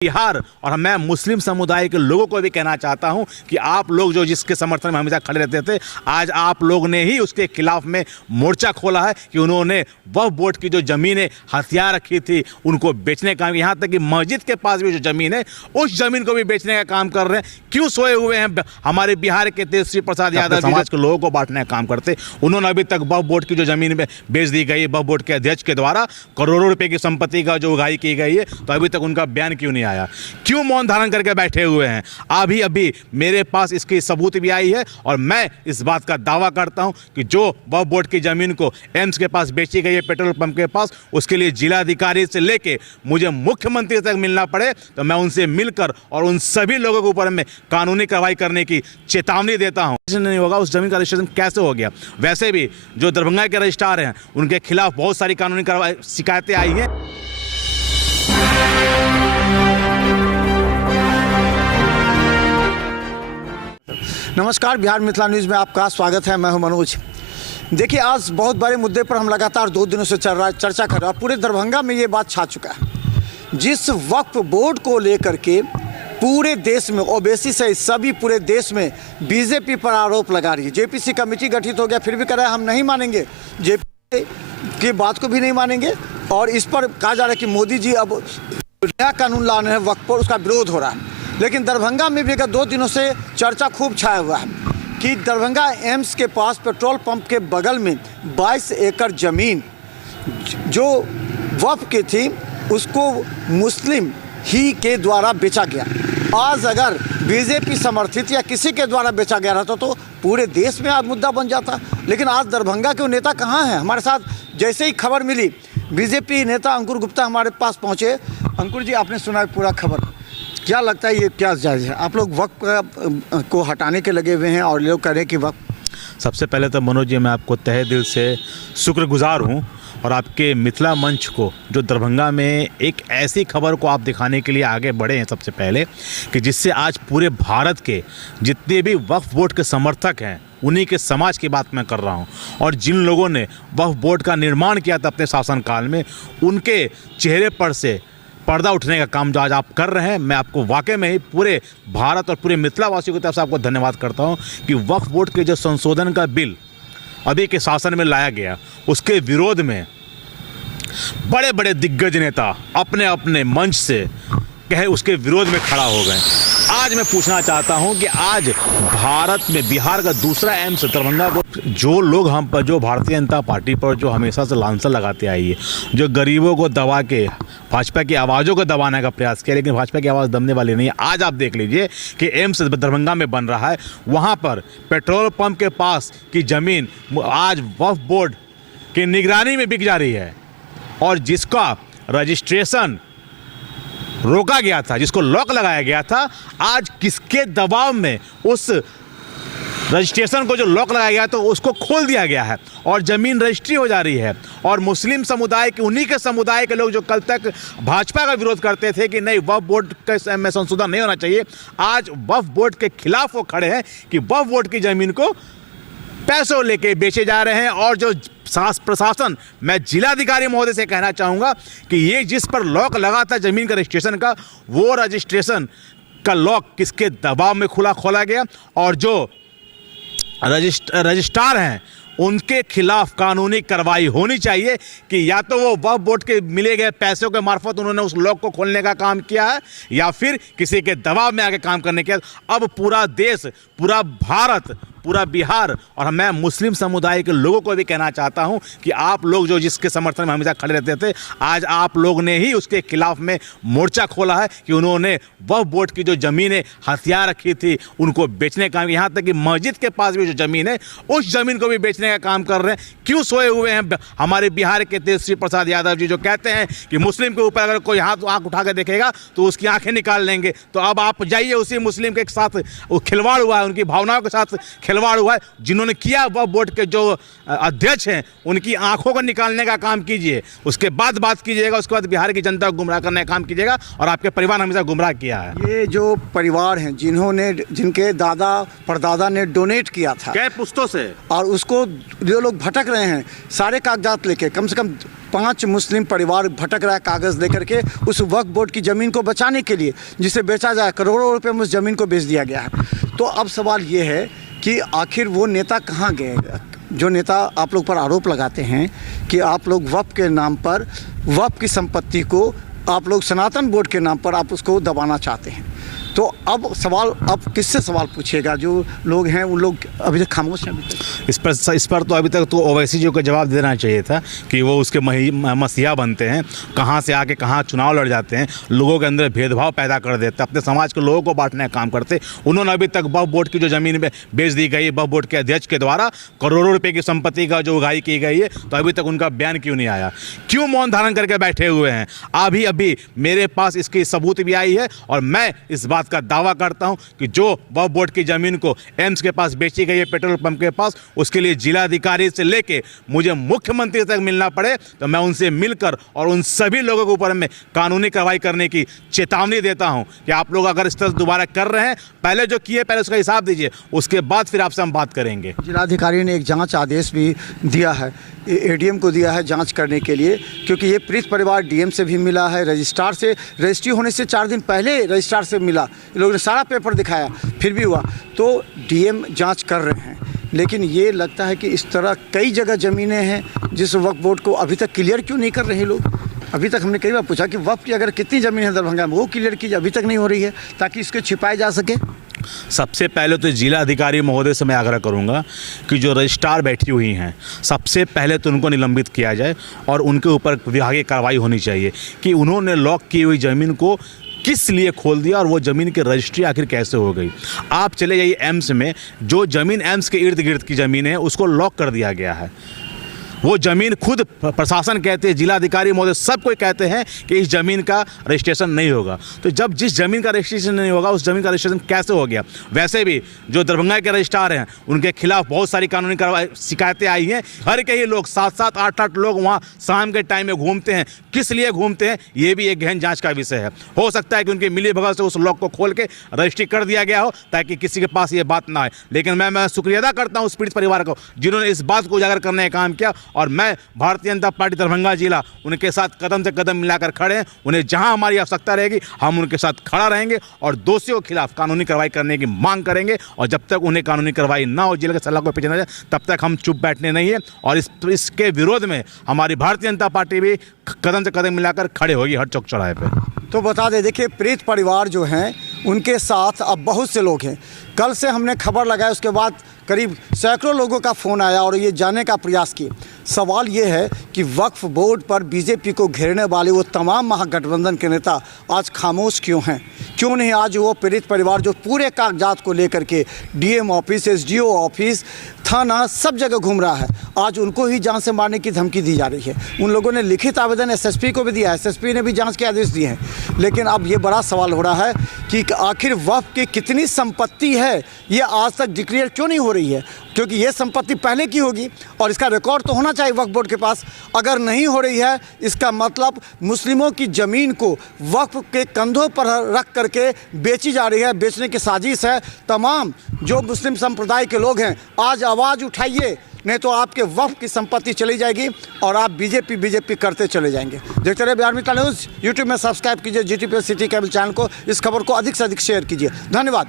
बिहार और मैं मुस्लिम समुदाय के लोगों को भी कहना चाहता हूं कि आप लोग जो जिसके समर्थन में हमेशा खड़े रहते थे, आज आप लोग ने ही उसके खिलाफ में मोर्चा खोला है कि उन्होंने वक्फ बोर्ड की जो ज़मीनें हथियार रखी थी उनको बेचने का, यहाँ तक कि मस्जिद के पास भी जो ज़मीन है उस ज़मीन को भी बेचने का काम कर रहे हैं। क्यों सोए हुए हैं हमारे बिहार के तेजस्वी प्रसाद यादव समाज के लोगों को बांटने का काम करते? उन्होंने अभी तक वक्फ बोर्ड की जो ज़मीन बेच दी गई है वक्फ बोर्ड के अध्यक्ष के द्वारा, करोड़ों रुपये की संपत्ति का जो उगाही की गई है, तो अभी तक उनका बयान क्यों नहीं आया? क्यों मौन धारण करके बैठे हुए हैं? अभी मेरे पास इसकी सबूत भी आई है और मैं इस बात का दावा करता हूं कि जो वक्फ बोर्ड की जमीन को एम्स के पास बेची गई है, पेट्रोल पंप के पास, उसके लिए जिलाधिकारी से लेके मुझे मुख्यमंत्री तक मिलना पड़े तो मैं उनसे मिलकर और उन सभी लोगों के ऊपर मैं कानूनी कार्रवाई करने की चेतावनी देता हूं। नहीं होगा उस जमीन का रजिस्ट्रेशन कैसे हो गया? वैसे भी जो दरभंगा के रजिस्ट्रार हैं उनके खिलाफ बहुत सारी कानूनी कार्रवाई शिकायतें आई हैं। नमस्कार, बिहार मिथिला न्यूज़ में आपका स्वागत है। मैं हूं मनोज। देखिए, आज बहुत बड़े मुद्दे पर हम लगातार 2 दिनों से चर्चा कर रहे हैं। पूरे दरभंगा में ये बात छा चुका है। जिस वक्फ बोर्ड को लेकर के पूरे देश में, ओबीसी से सभी पूरे देश में बीजेपी पर आरोप लगा रही है। जेपीसी कमेटी गठित हो गया, फिर भी कह रहा है हम नहीं मानेंगे, जेपीसी की बात को भी नहीं मानेंगे। और इस पर कहा जा रहा है कि मोदी जी अब नया कानून लाने हैं वक्फ पर, उसका विरोध हो रहा है। लेकिन दरभंगा में भी अगर 2 दिनों से चर्चा खूब छाया हुआ है कि दरभंगा एम्स के पास पेट्रोल पंप के बगल में 22 एकड़ ज़मीन जो वक्फ की थी उसको मुस्लिम ही के द्वारा बेचा गया। आज अगर बीजेपी समर्थित या किसी के द्वारा बेचा गया रहता तो पूरे देश में आज मुद्दा बन जाता। लेकिन आज दरभंगा के नेता कहाँ हैं? हमारे साथ जैसे ही खबर मिली, बीजेपी नेता अंकुर गुप्ता हमारे पास पहुँचे। अंकुर जी, आपने सुना है पूरा खबर, क्या लगता है ये क्या जायज़ है? आप लोग वक्फ को हटाने के लगे हुए हैं और लोग कह रहे हैं कि वक्फ। सबसे पहले तो मनोज जी, मैं आपको तहे दिल से शुक्रगुजार हूँ और आपके मिथिला मंच को जो दरभंगा में एक ऐसी खबर को आप दिखाने के लिए आगे बढ़े हैं सबसे पहले, कि जिससे आज पूरे भारत के जितने भी वक्फ बोर्ड के समर्थक हैं उन्हीं के समाज की बात मैं कर रहा हूं। और जिन लोगों ने वक्फ बोर्ड का निर्माण किया था अपने शासनकाल में, उनके चेहरे पर से पर्दा उठने का काम जो आज आप कर रहे हैं, मैं आपको वाकई में ही पूरे भारत और पूरे मिथिलावासियों की तरफ से आपको धन्यवाद करता हूं कि वक्फ बोर्ड के जो संशोधन का बिल अभी के शासन में लाया गया, उसके विरोध में बड़े बड़े दिग्गज नेता अपने अपने मंच से कहे उसके विरोध में खड़ा हो गए। आज मैं पूछना चाहता हूं कि आज भारत में बिहार का दूसरा एम्स दरभंगा को, जो लोग हम पर, जो भारतीय जनता पार्टी पर जो हमेशा से लांछन लगाते आई है, जो गरीबों को दबा के भाजपा की आवाज़ों को दबाने का प्रयास किया, लेकिन भाजपा की आवाज़ दबने वाली नहीं है। आज आप देख लीजिए कि एम्स दरभंगा में बन रहा है, वहाँ पर पेट्रोल पंप के पास की ज़मीन आज वक्फ बोर्ड की निगरानी में बिक जा रही है और जिसका रजिस्ट्रेशन रोका गया था, जिसको लॉक लगाया गया था, आज किसके दबाव में उस रजिस्ट्रेशन को जो लॉक लगाया गया तो उसको खोल दिया गया है और ज़मीन रजिस्ट्री हो जा रही है। और मुस्लिम समुदाय के, उन्हीं के समुदाय के लोग जो कल तक भाजपा का विरोध करते थे कि नहीं वक्फ बोर्ड के में संशोधन नहीं होना चाहिए, आज वक्फ बोर्ड के खिलाफ वो खड़े हैं कि वक्फ बोर्ड की ज़मीन को पैसों लेके बेचे जा रहे हैं। और जो प्रशासन, मैं जिलाधिकारी महोदय से कहना चाहूँगा कि ये जिस पर लॉक लगा था ज़मीन का रजिस्ट्रेशन का, वो रजिस्ट्रेशन का लॉक किसके दबाव में खोला गया और जो रजिस्ट्रार हैं उनके खिलाफ कानूनी कार्रवाई होनी चाहिए कि या तो वो वक्फ बोर्ड के मिले गए पैसों के मार्फत उन्होंने उस लॉक को खोलने का काम किया है या फिर किसी के दबाव में आके काम करने के। अब पूरा देश, पूरा भारत, पूरा बिहार और मैं मुस्लिम समुदाय के लोगों को भी कहना चाहता हूं कि आप लोग जो जिसके समर्थन में हमेशा खड़े रहते थे, आज आप लोग ने ही उसके खिलाफ में मोर्चा खोला है कि उन्होंने वक्फ बोर्ड की जो ज़मीनें हथियार रखी थी उनको बेचने का, यहाँ तक कि मस्जिद के पास भी जो ज़मीन है उस ज़मीन को भी बेचने का काम कर रहे हैं। क्यों सोए हुए हैं हमारे बिहार के तेजस्वी प्रसाद यादव जी, जो कहते हैं कि मुस्लिम के ऊपर अगर कोई आँख उठा कर देखेगा तो उसकी आँखें निकाल लेंगे। तो अब आप जाइए, उसी मुस्लिम के साथ खिलवाड़ हुआ है, उनकी भावनाओं के साथ खिलवाड़ हुआ है। जिन्होंने किया वक्फ बोर्ड के जो अध्यक्ष हैं उनकी आंखों को निकालने का काम कीजिए, उसके बाद बात कीजिएगा, उसके बाद बिहार की जनता को गुमराह करने का काम कीजिएगा। और आपके परिवार हमेशा गुमराह किया है। ये जो परिवार हैं जिनके दादा परदादा ने डोनेट किया था कई पुश्तों से, और उसको जो लोग भटक रहे हैं सारे कागजात लेके, कम से कम 5 मुस्लिम परिवार भटक रहा है कागज़ लेकर के उस वक्फ बोर्ड की ज़मीन को बचाने के लिए, जिसे बेचा जाए, करोड़ों रुपए में उस ज़मीन को बेच दिया गया है। तो अब सवाल ये है कि आखिर वो नेता कहाँ गए, जो नेता आप लोग पर आरोप लगाते हैं कि आप लोग वक्फ के नाम पर, वक्फ की संपत्ति को आप लोग सनातन बोर्ड के नाम पर आप उसको दबाना चाहते हैं। तो अब सवाल, अब किससे सवाल पूछिएगा? जो लोग हैं उन लोग अभी तक खामोश हैं। इस पर तो अभी तक तो ओवैसी जी को जवाब देना चाहिए था कि वो उसके मसीहा बनते हैं, कहाँ से आके कहाँ चुनाव लड़ जाते हैं, लोगों के अंदर भेदभाव पैदा कर देते हैं, अपने समाज के लोगों को बांटने का काम करते। उन्होंने अभी तक वक्फ बोर्ड की जो ज़मीन बेच दी गई, वक्फ बोर्ड के अध्यक्ष के द्वारा करोड़ों रुपये की संपत्ति का जो उगाही की गई है, तो अभी तक उनका बयान क्यों नहीं आया? क्यों मौन धारण करके बैठे हुए हैं? अभी मेरे पास इसकी सबूत भी आई है और मैं इस बात का दावा करता हूं कि जो वक्फ बोर्ड की जमीन को एम्स के पास बेची गई है, पेट्रोल पंप के पास, उसके लिए जिलाधिकारी से लेके मुझे मुख्यमंत्री तक मिलना पड़े तो मैं उनसे मिलकर और उन सभी लोगों के ऊपर में कानूनी कार्रवाई करने की चेतावनी देता हूं कि आप लोग अगर इस तरह दोबारा कर रहे हैं, पहले जो किए पहले उसका हिसाब दीजिए, उसके बाद फिर आपसे हम बात करेंगे। जिलाधिकारी ने एक जांच आदेश भी दिया है, एडीएम को दिया है जांच करने के लिए, क्योंकि ये पीड़ित परिवार डीएम से भी मिला है, रजिस्ट्रार से, रजिस्ट्री होने से 4 दिन पहले रजिस्ट्रार से मिला, लोगों ने सारा पेपर दिखाया, फिर भी हुआ। तो डीएम जांच कर रहे हैं, लेकिन ये लगता है कि इस तरह कई जगह ज़मीनें हैं जिस वक्फ बोर्ड को अभी तक क्लियर क्यों नहीं कर रहे लोग। अभी तक हमने कई बार पूछा कि वक्फ की अगर कितनी ज़मीन है दरभंगा में, वो क्लियर कीजिए, अभी तक नहीं हो रही है, ताकि इसको छिपाया जा सके। सबसे पहले तो जिला अधिकारी महोदय से मैं आग्रह करूंगा कि जो रजिस्ट्रार बैठी हुई हैं, सबसे पहले तो उनको निलंबित किया जाए और उनके ऊपर विभागीय कार्रवाई होनी चाहिए कि उन्होंने लॉक की हुई ज़मीन को किस लिए खोल दिया और वो ज़मीन की रजिस्ट्री आखिर कैसे हो गई। आप चले जाइए एम्स में, जो ज़मीन एम्स के इर्द गिर्द की ज़मीन है उसको लॉक कर दिया गया है। वो ज़मीन खुद प्रशासन कहते हैं, जिलाधिकारी महोदय सब कोई कहते हैं कि इस ज़मीन का रजिस्ट्रेशन नहीं होगा। तो जब जिस ज़मीन का रजिस्ट्रेशन नहीं होगा, उस ज़मीन का रजिस्ट्रेशन कैसे हो गया? वैसे भी जो दरभंगा के रजिस्ट्रार हैं, उनके खिलाफ बहुत सारी कानूनी कार्रवाई शिकायतें आई हैं। हर के ही लोग 7-7, 8-8 लोग वहाँ शाम के टाइम में घूमते हैं। किस लिए घूमते हैं, ये भी एक गहन जाँच का विषय है। हो सकता है कि उनकी मिली भगत से उस लॉक को खोल के रजिस्ट्री कर दिया गया हो ताकि किसी के पास ये बात ना आए। लेकिन मैं शुक्रिया अदा करता हूँ उस पीड़ित परिवार को जिन्होंने इस बात को उजागर करने का काम किया, और मैं भारतीय जनता पार्टी दरभंगा जिला उनके साथ कदम से कदम मिलाकर खड़े हैं। उन्हें जहां हमारी आवश्यकता रहेगी हम उनके साथ खड़ा रहेंगे और दोषियों के खिलाफ कानूनी कार्रवाई करने की मांग करेंगे। और जब तक उन्हें कानूनी कार्रवाई ना हो, जेल के सलाह को पीछे न जाए, तब तक हम चुप बैठने नहीं है। और इसके विरोध में हमारी भारतीय जनता पार्टी भी कदम से कदम मिलाकर खड़े होगी हर चौक चौराहे पर। तो बता दें, देखिए पीड़ित परिवार जो हैं उनके साथ अब बहुत से लोग हैं। कल से हमने खबर लगाई, उसके बाद करीब सैकड़ों लोगों का फ़ोन आया और ये जानने का प्रयास किए। सवाल ये है कि वक्फ बोर्ड पर बीजेपी को घेरने वाले वो तमाम महागठबंधन के नेता आज खामोश क्यों हैं? क्यों नहीं आज वो पीड़ित परिवार जो पूरे कागजात को लेकर के डीएम ऑफिस, एसडीओ ऑफिस, थाना, सब जगह घूम रहा है, आज उनको ही जान से मारने की धमकी दी जा रही है। उन लोगों ने लिखित आवेदन एसएसपी को भी दिया है, एसएसपी ने भी जांच के आदेश दिए हैं। लेकिन अब ये बड़ा सवाल हो रहा है कि आखिर वक्फ की कितनी संपत्ति है, ये आज तक डिक्लेयर क्यों नहीं हो रही है? क्योंकि ये संपत्ति पहले की होगी और इसका रिकॉर्ड तो होना चाहिए वक्फ बोर्ड के पास। अगर नहीं हो रही है, इसका मतलब मुस्लिमों की ज़मीन को वक्फ के कंधों पर रख करके बेची जा रही है, बेचने की साजिश है। तमाम जो मुस्लिम संप्रदाय के लोग हैं, आज आवाज़ उठाइए, नहीं तो आपके वक्फ की संपत्ति चली जाएगी और आप बीजेपी करते चले जाएंगे। देखते रहे बिहार मित्र न्यूज़। यूट्यूब में सब्सक्राइब कीजिए, GTPS सिटी केबल चैनल को। इस खबर को अधिक से अधिक शेयर कीजिए। धन्यवाद।